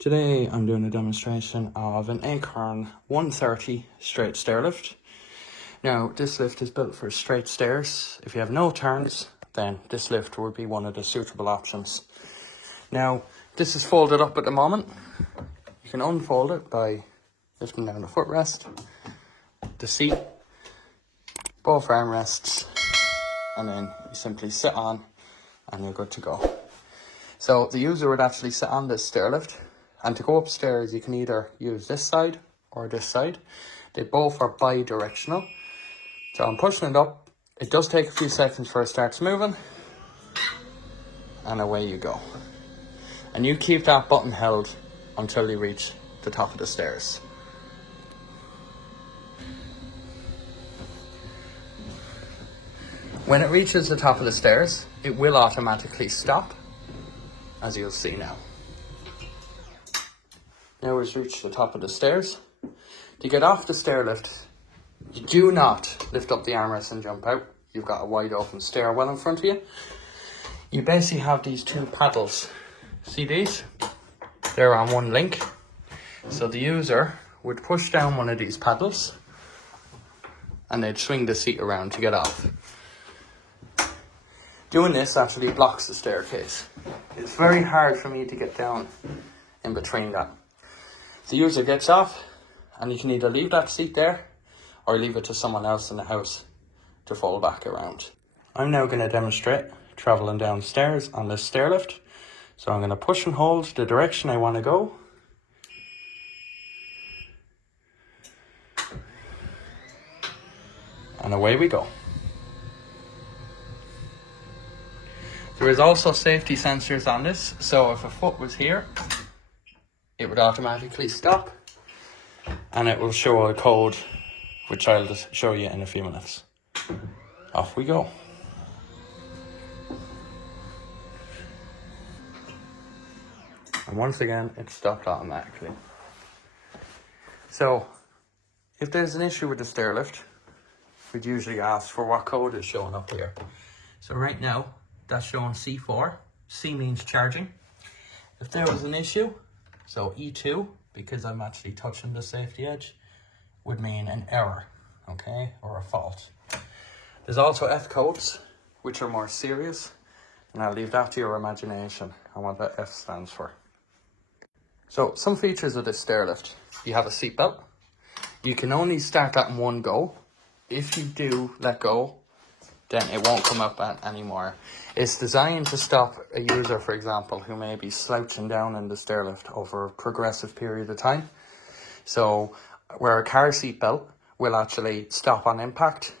Today I'm doing a demonstration of an Acorn 130 straight stair lift. Now this lift is built for straight stairs. If you have no turns, then this lift would be one of the suitable options. Now this is folded up at the moment. You can unfold it by lifting down the footrest, the seat, both armrests, and then you simply sit on and you're good to go. So the user would actually sit on this stair lift, and to go upstairs you can either use this side or this side. They both are bi-directional. So I'm pushing it up. It does take a few seconds for it starts moving, and away you go. And you keep that button held until you reach the top of the stairs. When it reaches the top of the stairs, it will automatically stop, as you'll see now. Now we've reached the top of the stairs. To get off the stair lift, you do not lift up the armrest and jump out. You've got a wide open stairwell in front of you. You basically have these two paddles. See these? They're on one link. So the user would push down one of these paddles and they'd swing the seat around to get off. Doing this actually blocks the staircase. It's very hard for me to get down in between that. The user gets off, and you can either leave that seat there or leave it to someone else in the house to fold back around. I'm now going to demonstrate traveling downstairs on this stair lift. So I'm going to push and hold the direction I want to go. And away we go. There is also safety sensors on this, so if a foot was here, it would automatically stop, and it will show a code, which I'll just show you in a few minutes. Off we go. And once again, it stopped automatically. So, if there's an issue with the stair lift, we'd usually ask for what code is showing up here. So right now, that's showing C4. C means charging. If there was an issue, so E2, because I'm actually touching the safety edge, would mean an error, okay, or a fault. There's also F codes, which are more serious, and I'll leave that to your imagination and what that F stands for. So some features of this stair lift: you have a seat belt. You can only start that in one go. If you do let go, then it won't come up anymore. It's designed to stop a user, for example, who may be slouching down in the stair lift over a progressive period of time. So where a car seat belt will actually stop on impact,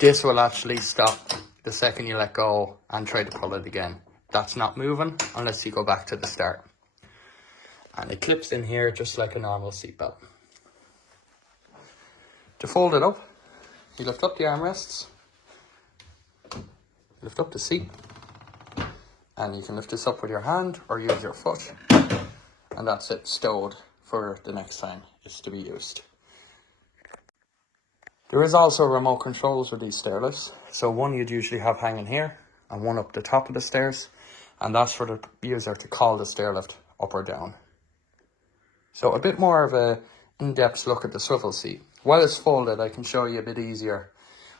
this will actually stop the second you let go and try to pull it again. That's not moving unless you go back to the start. And it clips in here just like a normal seat belt. To fold it up, you lift up the armrests, lift up the seat, and you can lift this up with your hand or use your foot, and that's it, stowed for the next time it's to be used. There is also remote controls with these stair lifts. So one you'd usually have hanging here and one up the top of the stairs, and that's for the user to call the stair lift up or down. So a bit more of a in-depth look at the swivel seat. While it's folded, I can show you a bit easier,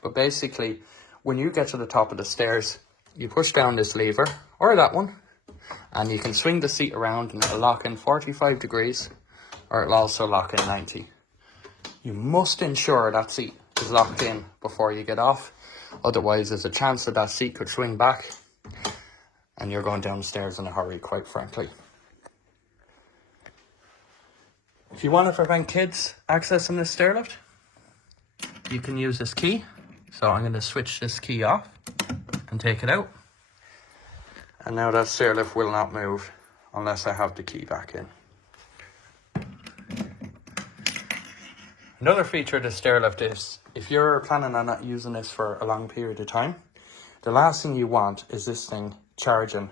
but basically when you get to the top of the stairs, you push down this lever, or that one, and you can swing the seat around and it'll lock in 45 degrees, or it'll also lock in 90. You must ensure that seat is locked in before you get off, otherwise there's a chance that that seat could swing back, and you're going down the stairs in a hurry, quite frankly. If you want to prevent kids accessing this stair lift, you can use this key. So I'm going to switch this key off and take it out. And now that stair lift will not move unless I have the key back in. Another feature of the stair lift is, if you're planning on not using this for a long period of time, the last thing you want is this thing charging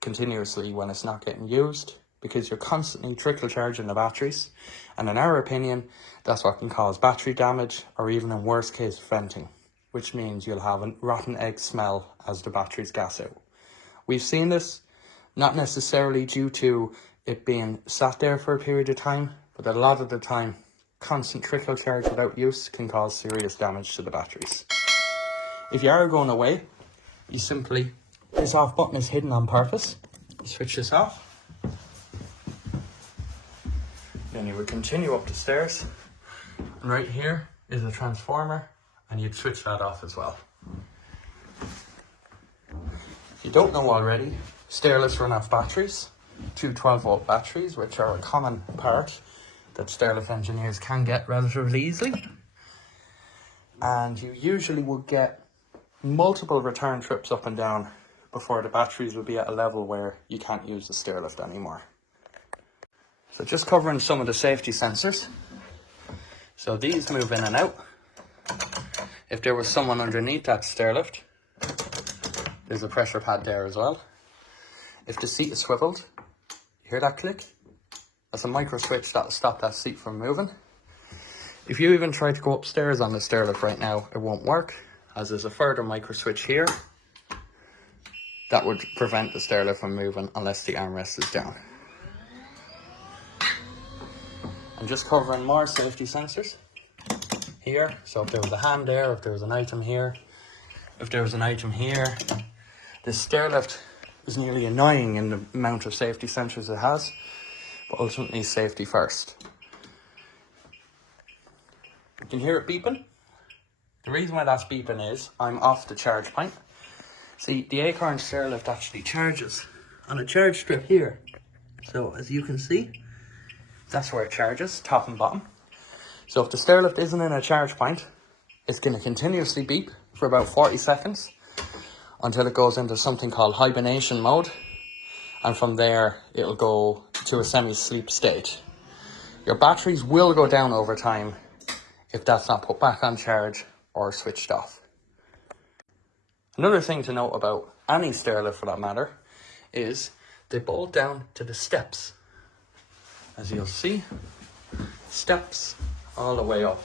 continuously when it's not getting used, because you're constantly trickle charging the batteries. And in our opinion, that's what can cause battery damage, or even in worst case, venting, which means you'll have a rotten egg smell as the batteries gas out. We've seen this not necessarily due to it being sat there for a period of time, but a lot of the time, constant trickle charge without use can cause serious damage to the batteries. If you are going away, you simply, this off button is hidden on purpose. You switch this off. Then you would continue up the stairs. And right here is a transformer, and you'd switch that off as well. If you don't know already, stairlifts run off batteries, two 12-volt batteries, which are a common part that stairlift engineers can get relatively easily. And you usually will get multiple return trips up and down before the batteries will be at a level where you can't use the stairlift anymore. So just covering some of the safety sensors. So these move in and out. If there was someone underneath that stairlift, there's a pressure pad there as well. If the seat is swiveled, you hear that click? That's a micro switch that'll stop that seat from moving. If you even try to go upstairs on the stairlift right now, it won't work, as there's a further micro switch here that would prevent the stairlift from moving unless the armrest is down. I'm just covering more safety sensors here. So if there was a hand there, if there was an item here, if there was an item here, this stairlift is nearly annoying in the amount of safety sensors it has, but ultimately safety first. You can hear it beeping. The reason why that's beeping is I'm off the charge point. See, the Acorn stairlift actually charges on a charge strip here. So as you can see, that's where it charges, top and bottom. So if the stairlift isn't in a charge point, it's going to continuously beep for about 40 seconds until it goes into something called hibernation mode. And from there, it'll go to a semi-sleep state. Your batteries will go down over time if that's not put back on charge or switched off. Another thing to note about any stairlift for that matter is they bolt down to the steps. As you'll see, steps all the way up.